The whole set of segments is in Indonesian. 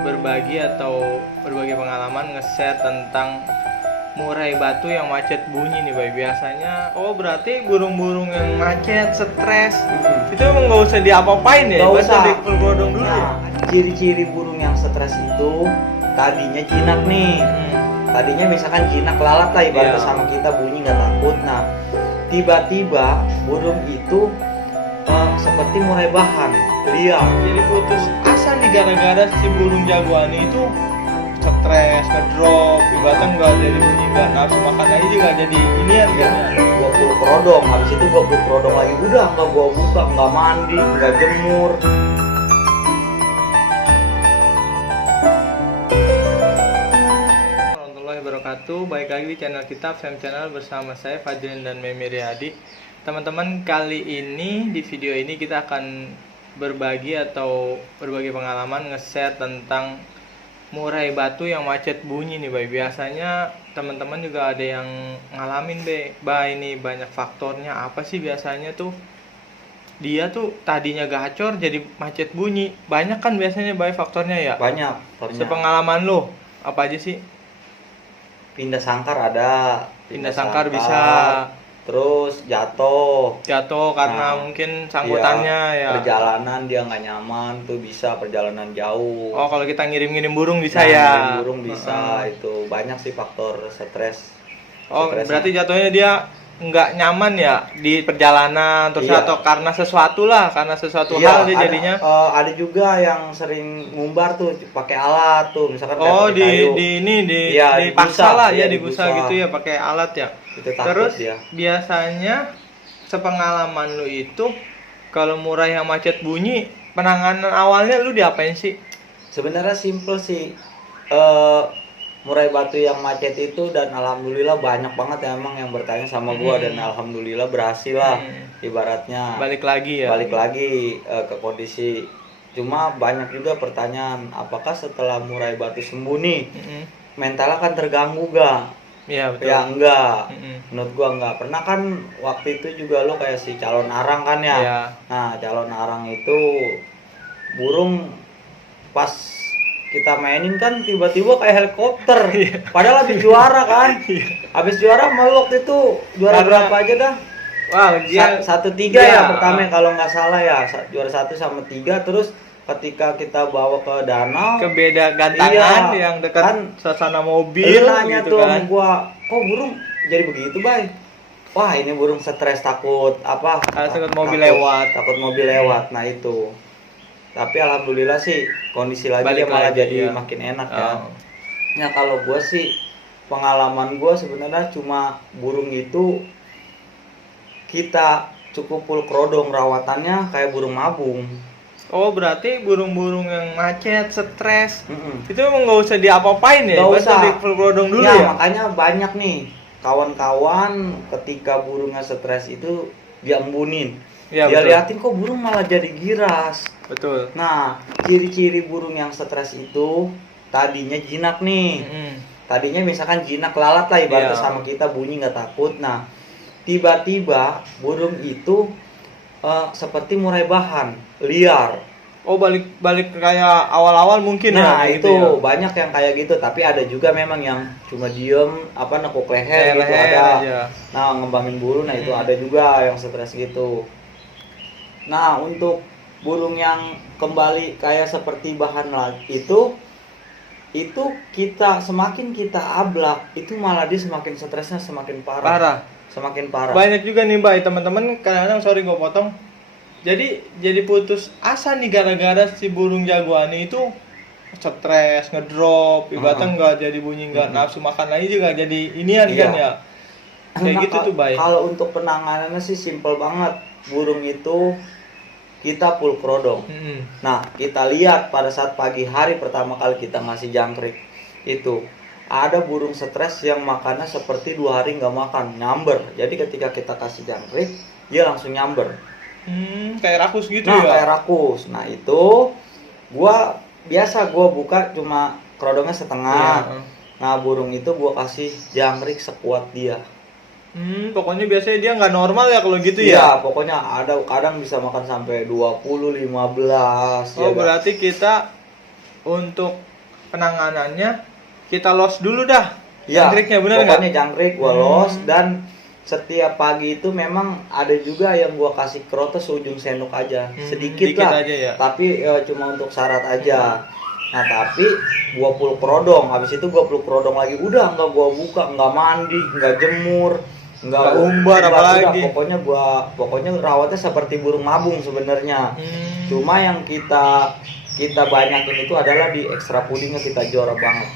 berbagi atau berbagi pengalaman nge-share tentang murai batu yang macet bunyi nih Bay. Biasanya berarti burung-burung yang macet, stres itu emang nggak usah diapa-apain ya? Nggak usah. Dikelodong dulu ya? Nah, ciri-ciri burung yang stres itu tadinya jinak nih. Tadinya misalkan jinak lalat lah ibaratnya sama kita bunyi nggak takut. Nah, tiba-tiba burung itu seperti murai bahan liar. Jadi putus asa nih gara-gara si burung jagoan itu stres, ngedrop, ibaratnya nggak jadi bunyi, nggak nafsu makan aja juga jadi inian Ya, kan. gua pul kerodong, habis itu gua pul kerodong lagi, udah nggak gua buka, nggak mandi, nggak jemur. Warahmatullahi wabarakatuh. Baik lagi di channel kita Fem Channel bersama saya Fadrin dan Memi Riyadi. Teman-teman, kali ini di video ini kita akan berbagi pengalaman nge-share tentang murai batu yang macet bunyi nih Bay. Biasanya teman-teman juga ada yang ngalamin Bay. Ini banyak faktornya. Apa sih biasanya tuh? Dia tuh tadinya gacor jadi macet bunyi. Banyak kan biasanya Bay faktornya ya? Banyak. Sepengalaman lo, apa aja sih? Pindah sangkar ada. Pindah sangkar bisa. Terus jatuh Karena Nah, mungkin sangkutannya ya. perjalanan dia nggak nyaman tuh, bisa perjalanan jauh. Oh, kalau kita ngirim-ngirim burung bisa Nah, ya. ngirim burung bisa. Itu banyak sih faktor stres. Oh, Stresnya. berarti jatuhnya dia nggak nyaman ya di perjalanan terus Iya. atau karena sesuatu Iya, hal dia jadinya. ada juga yang sering ngumbar tuh pakai alat tuh, misalkan kayak Oh, pakai kayu. Iya, dipaksa dibusa. lah Iya, ya, dibusa dibusa. gitu ya pakai alat ya. Itu takut Terus dia. biasanya sepengalaman lu itu kalau murai yang macet bunyi, penanganan awalnya lu diapain sih? Sebenarnya simple sih. Murai batu yang macet itu, dan alhamdulillah banyak banget ya emang yang bertanya sama gua, dan alhamdulillah berhasil lah. Ibaratnya Balik lagi ya. balik lagi ke kondisi. Cuma banyak juga pertanyaan, apakah setelah murai batu sembuh nih mentalnya kan terganggu gak? Iya, betul. Ya enggak. Mm-mm. Menurut gua enggak. Pernah kan waktu itu juga lo kayak si calon arang kan ya. Iya. Nah, calon arang itu burung pas kita mainin kan tiba-tiba kayak helikopter. Padahal habis juara kan. Habis juara malu waktu itu juara Karena- berapa aja dah? Wow, dia 1-3 Iya. ya pertama kalau nggak salah ya. Juara 1-3, terus ketika kita bawa ke danau kebeda gantangan Iya, yang dekat kan suasana mobil Lu nanya gitu tuh kan. sama gua, kok burung jadi begitu, Bay? Wah, ini burung stres, takut apa? Takut mobil lewat. Takut mobil lewat. Nah, itu. Tapi alhamdulillah sih kondisi lagi Balik dia malah lagi, jadi iya. makin enak ya. Oh. Nah, kalau gua sih pengalaman gua sebenarnya cuma burung itu kita cukup full kerodong, rawatannya kayak burung mabung. Oh, berarti burung-burung yang macet, stres Mm-mm. itu emang nggak usah diapa-apain ya? Nggak Berarti usah. dikelodong dulu Ya, ya? makanya banyak nih kawan-kawan ketika burungnya stres itu diembunin. Iya, Dia betul. liatin kok burung malah jadi giras. Betul. Nah, ciri-ciri burung yang stres itu tadinya jinak nih. Tadinya misalkan jinak lalat lah ibaratnya Iya. sama kita bunyi nggak takut. Nah, tiba-tiba burung itu seperti murai bahan liar. Oh, balik kayak awal-awal mungkin Nah, ya? itu gitu ya? banyak yang kayak gitu, tapi ada juga memang yang cuma diem nekuk leher gitu Leher ada. aja. Nah, ngembangin bulu, nah itu ada juga yang stres gitu. Nah, untuk burung yang kembali kayak seperti bahan lagi itu kita semakin kita ablak, itu malah dia semakin stresnya semakin parah. Parah. Semakin parah. Banyak juga nih Mbak, teman-teman kadang-kadang sorry gue potong. Jadi putus asa nih gara-gara si burung jagoan itu stres, ngedrop, ibaratnya nggak jadi bunyi, nggak nafsu makan lagi juga jadi inian Iya. kan ya. Kayak Nah, gitu tuh Bay. Kalau untuk penanganannya sih simple banget. Burung itu kita full kerodong. Nah, kita lihat pada saat pagi hari pertama kali kita ngasih jangkrik itu ada burung stres yang makannya seperti 2 hari nggak makan, nyamber. Jadi ketika kita kasih jangkrik, dia langsung nyamber. Kayak rakus gitu Nah, ya. kayak rakus. Nah, itu gua buka cuma kerodongnya setengah. Iya. Nah, burung itu gua kasih jangkrik sekuat dia. Pokoknya biasanya dia nggak normal ya kalau gitu Iya, ya. pokoknya ada kadang bisa makan sampai 20, 15. Oh, ya kan? berarti kita untuk penanganannya kita los dulu dah. Ya, jangkriknya benar nggak? Pokoknya jangkrik gua los, dan setiap pagi itu memang ada juga yang gua kasih krotos ujung sendok aja, sedikit lah, aja ya? tapi cuma untuk syarat aja. Nah tapi gua full kerodong, habis itu gua full kerodong lagi, udah nggak gua buka, nggak mandi, nggak jemur, nggak umbar apalagi. Pokoknya rawatnya seperti burung mabung sebenarnya. Cuma yang kita banyakin itu adalah di ekstra pudingnya, kita jorok banget.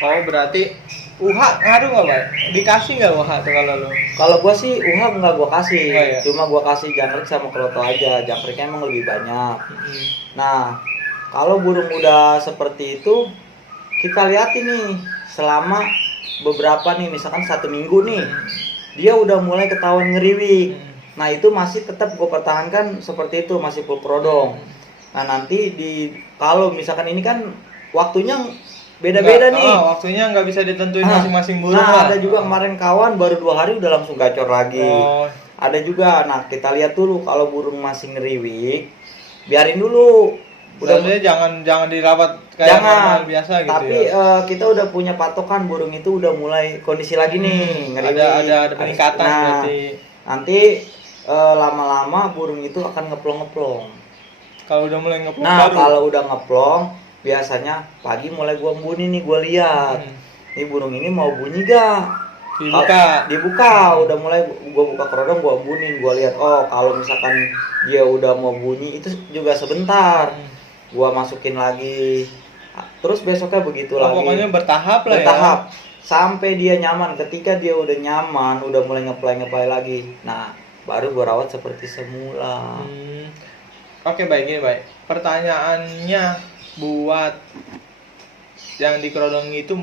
Oh berarti UH ngaruh nggak Pak? Dikasih nggak UH tuh kalau lu? Kalau gua sih UH nggak gua kasih, iya. Cuma gua kasih jangkrik sama kroto aja. Jangkriknya emang lebih banyak. Nah kalau burung udah seperti itu, kita lihat ini selama beberapa nih, misalkan 1 minggu nih, dia udah mulai ketahuan ngeriwik. Nah itu masih tetap gue pertahankan seperti itu, masih full prodong. Nah nanti kalau misalkan ini kan waktunya beda-beda nih. Waktunya nggak bisa ditentuin masing-masing burung. Nah ada juga kemarin kawan baru 2 hari udah langsung gacor lagi. Ada juga. Nah kita lihat dulu kalau burung masih ngeriwik, biarin dulu. Udah jangan dirawat kayak normal biasa gitu. Tapi ya. Kita udah punya patokan burung itu udah mulai kondisi lagi nih, ngeriwik. Ada peningkatan berarti. Nanti lama-lama burung itu akan ngeplong-ngeplong. Kalau udah mulai ngeplong kalau udah ngeplong, biasanya pagi mulai gua embuni nih, gua lihat. Nih burung ini mau bunyi gak? Dibuka, udah mulai gua buka kerodong, gua embunin, gua lihat. Oh, kalau misalkan dia udah mau bunyi itu juga sebentar. Gua masukin lagi. Terus besoknya begitu lagi. Pokoknya bertahap lah ya. Bertahap sampai dia nyaman. Ketika dia udah nyaman, udah mulai ngeplay lagi. Nah, baru gua rawat seperti semula. Oke, baik ini baik. Pertanyaannya buat yang di kerodong itu,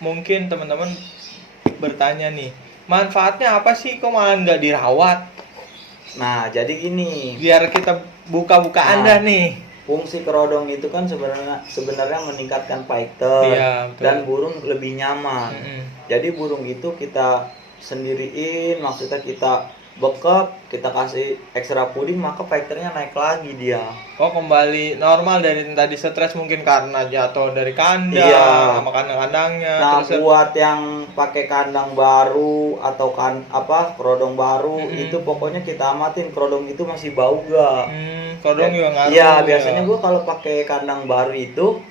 mungkin teman-teman bertanya nih, manfaatnya apa sih kok malah nggak dirawat? Nah, jadi gini. Biar kita buka-bukaan dah nih. Fungsi kerodong itu kan sebenarnya meningkatkan fighter, dan burung lebih nyaman. Jadi burung itu kita sendiriin, maksudnya kita bekap, kita kasih ekstra puding, maka fighternya naik lagi dia. Oh, kembali normal dari tadi stres mungkin karena jatuh dari kandang, sama kandang-kandangnya. Nah, buat yang pakai kandang baru atau kerodong baru, itu pokoknya kita amatin kerodong itu masih bau gak. Kerodong juga ngaruh. Iya, biasanya gua kalau pakai kandang baru itu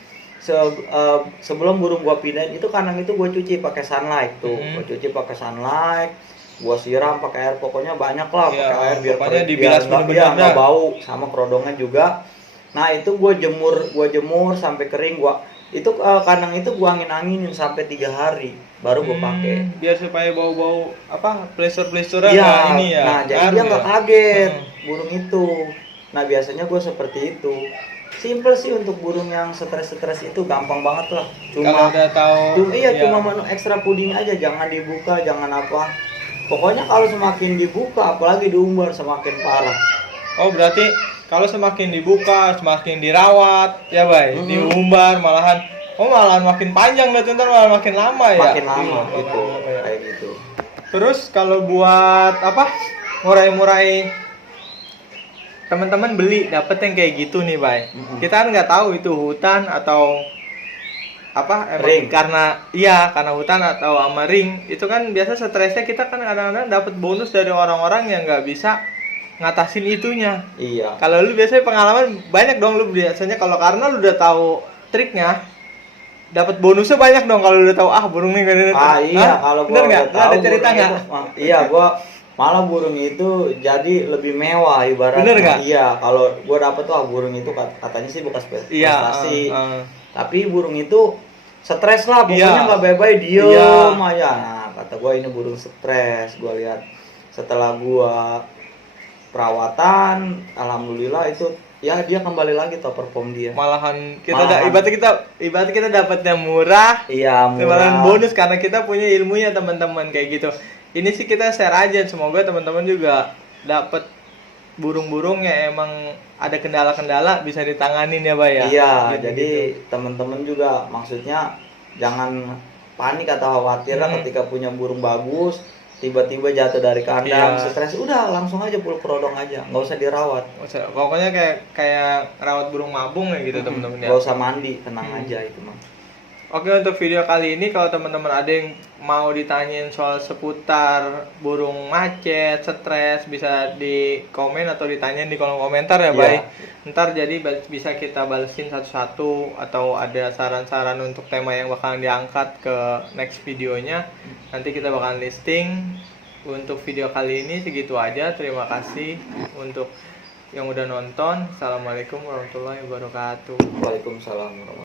sebelum burung gua pindahin itu kandang itu gua cuci pakai sunlight tuh. Gua cuci pakai sunlight, gua siram pakai air, pokoknya banyak lah pakai air biar nggak bau, sama kerodongnya juga. Nah itu gua jemur sampai kering. Kandang itu gua anginin sampai 3 hari baru gua pakai. Biar supaya bau-bau plesur-plesurnya ini ya. Nah jadi dia nggak kaget burung itu. Nah biasanya gua seperti itu. Simple sih untuk burung yang stres itu, gampang banget lah. Kalau udah tahu. Cuma menu ekstra puding aja, jangan dibuka, jangan apa. Pokoknya kalau semakin dibuka, apalagi diumbar, semakin parah. Oh berarti kalau semakin dibuka, semakin dirawat, ya Bay, diumbar malahan makin panjang berarti, malah makin lama ya. Makin lama gitu, kayak gitu. Terus kalau buat murai-murai teman-teman beli dapet yang kayak gitu nih Bay. Kita kan nggak tahu itu hutan atau ring. karena hutan atau sama ring. Itu kan biasa stresnya kita kan kadang-kadang dapat bonus dari orang-orang yang nggak bisa ngatasin itunya. Iya. Kalau lu biasanya pengalaman banyak dong, lu biasanya karena lu udah tahu triknya, dapat bonusnya banyak dong kalau lu udah tahu burung nih gini. Iya, kalau gua udah tahu. Ada cerita nggak? Iya, gua malah burung itu jadi lebih mewah ibaratnya. Bener nggak? Iya, kalau gua dapet burung itu katanya sih bekas prestasi. Tapi burung itu stres lah, pokoknya nggak bye-bye, diem aja. Nah, kata gua ini burung stres. Gua lihat setelah gua perawatan, alhamdulillah itu ya dia kembali lagi top perform dia. Malahan ibaratnya kita dapatnya murah. Iya, murah. Malahan bonus karena kita punya ilmunya teman-teman kayak gitu. Ini sih kita share aja, semoga teman-teman juga dapat burung-burung yang emang ada kendala-kendala bisa ditanganin ya Bay ya. Iya, jadi teman-teman juga maksudnya jangan panik atau khawatir lah ketika punya burung bagus. tiba-tiba jatuh dari kandang, Iya. stres, udah langsung aja pulkrodong aja, nggak usah dirawat. Pokoknya kayak rawat burung mabung ya gitu teman-teman ya. Nggak usah mandi, tenang aja itu mah. Oke, untuk video kali ini kalau teman-teman ada yang mau ditanyain soal seputar burung macet, stres, bisa di komen atau ditanyain di kolom komentar ya, Bay. Ntar jadi bisa kita balesin satu-satu, atau ada saran-saran untuk tema yang bakalan diangkat ke next videonya. Nanti kita bakalan listing. Untuk video kali ini segitu aja. Terima kasih untuk yang udah nonton. Assalamualaikum warahmatullahi wabarakatuh. Waalaikumsalam warahmatullahi wabarakatuh.